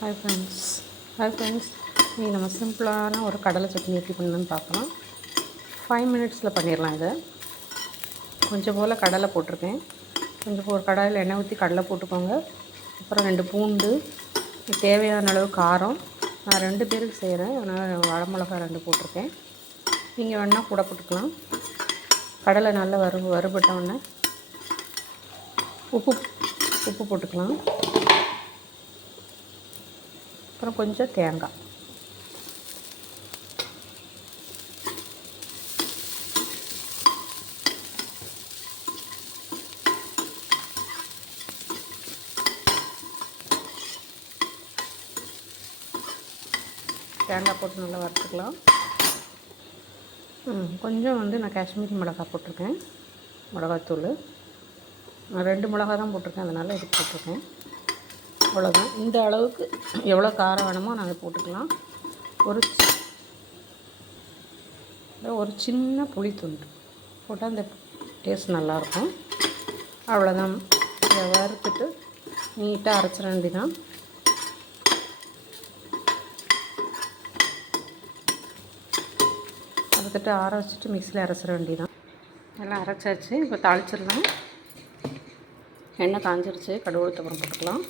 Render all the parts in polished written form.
Hi friends இன்றைக்கி நம்ம சிம்பிளான ஒரு கடலை சட்னி எப்படி பண்ணணும்னு பார்க்கலாம். 5 மினிட்ஸில் பண்ணிடலாம். இதை கொஞ்சம் போல் கடலை போட்டிருக்கேன். கொஞ்சம் ஒரு கடாயில் எண்ணெய் ஊற்றி கடலை போட்டுக்கோங்க. அப்புறம் 2 பூண்டு, தேவையான அளவு காரம். நான் 2 பேருக்கு செய்கிறேன், அதனால் வரமிளகா 2 போட்டிருக்கேன். நீங்கள் வேணால் கூட போட்டுக்கலாம். கடலை நல்லா வறுபட்டவுடனே உப்பு போட்டுக்கலாம். அப்புறம் கொஞ்சம் தேங்காய், போட்டு நல்லா வறுத்துக்கலாம். கொஞ்சம் நான் காஷ்மீரி மிளகாய் போட்டிருக்கேன், மிளகாத்தூள். நான் 2 மிளகா தான் போட்டிருக்கேன், அதனால் இது போட்டிருக்கேன். அவ்வளோதான். இந்த அளவுக்கு எவ்வளோ காரம் வேணுமோ நாங்கள் போட்டுக்கலாம். ஒரு சின்ன புளி துண்டு போட்டால் அந்த டேஸ்ட் நல்லாயிருக்கும். அவ்வளோதான். இதை வறுத்துட்டு நீட்டாக அரைச்சிட வேண்டியதான். அரைச்சிட்டு ஆற வச்சுட்டு மிக்சியில் அரைச்சிட வேண்டியதான். எல்லாம் அரைச்சாச்சு. இப்போ தாளிச்சிடலாம். எண்ணெய் காஞ்சிருச்சு, கடுகு உளுத்தம்பருப்பு போட்டுக்கலாம்.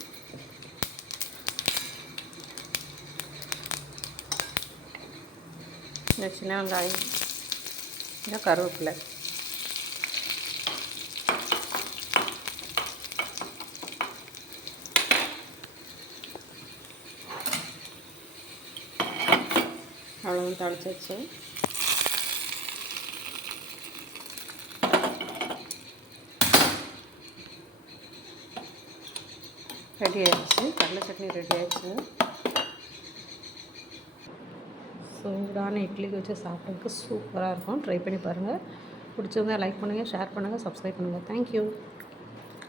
இந்த சின்ன வெங்காயம், இந்த கருவேப்பிலை, அவ்வளோதான் தாளிச்சாச்சு. ரெடி ஆகிடுச்சு, கடலை சட்னி ரெடி ஆகிடுச்சு. சூடான இட்லிக்கு வச்சு சாப்பிட்றதுக்கு சூப்பராக இருக்கும். ட்ரை பண்ணி பாருங்கள். பிடிச்சிருந்தால் லைக் பண்ணுங்கள், ஷேர் பண்ணுங்கள், சப்ஸ்கிரைப் பண்ணுங்கள். தேங்க்யூ.